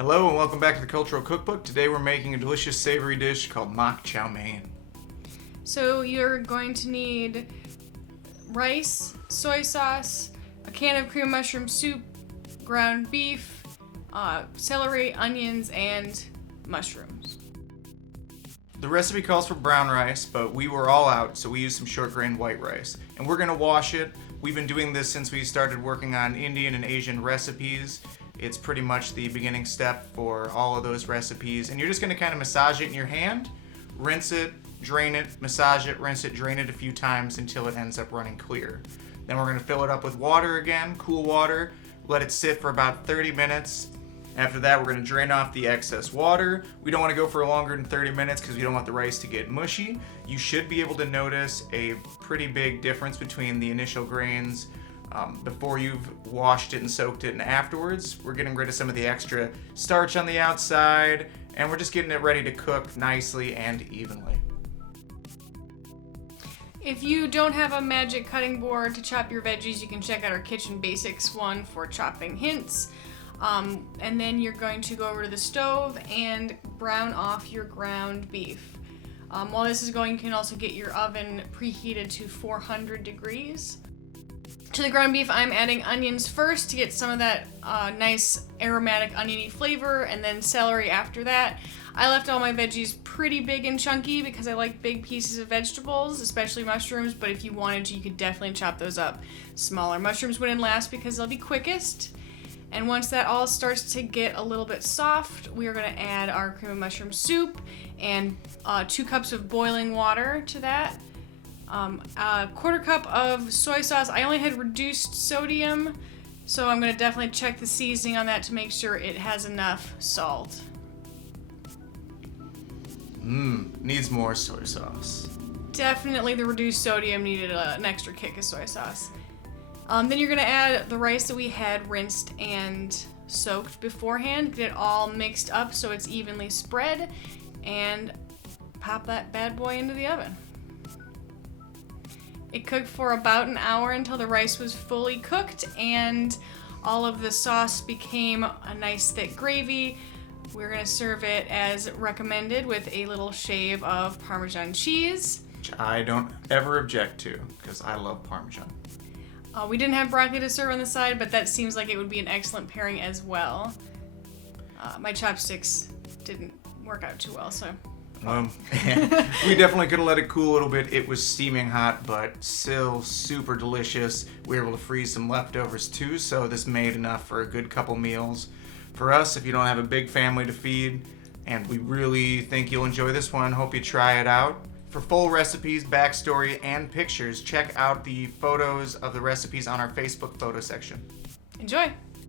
Hello and welcome back to the Cultural Cookbook. Today we're making a delicious savory dish called Moc Chow Mein. So you're going to need rice, soy sauce, a can of cream of mushroom soup, ground beef, celery, onions, and mushrooms. The recipe calls for brown rice, but we were all out, so we used some short grain white rice. And we're gonna wash it. We've been doing this since we started working on Indian and Asian recipes. It's pretty much the beginning step for all of those recipes. And you're just gonna kind of massage it in your hand, rinse it, drain it, massage it, rinse it, drain it a few times until it ends up running clear. Then we're gonna fill it up with water again, cool water, let it sit for about 30 minutes. After that, we're gonna drain off the excess water. We don't wanna go for longer than 30 minutes because we don't want the rice to get mushy. You should be able to notice a pretty big difference between the initial grains before you've washed it and soaked it, and afterwards. We're getting rid of some of the extra starch on the outside, and we're just getting it ready to cook nicely and evenly. If you don't have a magic cutting board to chop your veggies, you can check out our Kitchen Basics one for chopping hints. And then you're going to go over to the stove and brown off your ground beef. While this is going, you can also get your oven preheated to 400 degrees. To the ground beef, I'm adding onions first to get some of that nice aromatic oniony flavor, and then celery after that. I left all my veggies pretty big and chunky because I like big pieces of vegetables, especially mushrooms, but if you wanted to, you could definitely chop those up smaller. Mushrooms wouldn't last because they'll be quickest. And once that all starts to get a little bit soft, we are going to add our cream of mushroom soup and 2 cups of boiling water to that. A quarter cup of soy sauce. I only had reduced sodium, so I'm going to definitely check the seasoning on that to make sure it has enough salt. Needs more soy sauce. Definitely the reduced sodium needed an extra kick of soy sauce. Then you're going to add the rice that we had rinsed and soaked beforehand. Get it all mixed up so it's evenly spread, and pop that bad boy into the oven. It cooked for about an hour until the rice was fully cooked and all of the sauce became a nice thick gravy. We're going to serve it as recommended with a little shave of Parmesan cheese. Which I don't ever object to because I love Parmesan. We didn't have broccoli to serve on the side, but that seems like it would be an excellent pairing as well. My chopsticks didn't work out too well, so... We definitely could have let it cool a little bit. It was steaming hot, but still super delicious. We were able to freeze some leftovers too, so this made enough for a good couple meals. For us, if you don't have a big family to feed, and we really think you'll enjoy this one, hope you try it out. For full recipes, backstory, and pictures, check out the photos of the recipes on our Facebook photo section. Enjoy!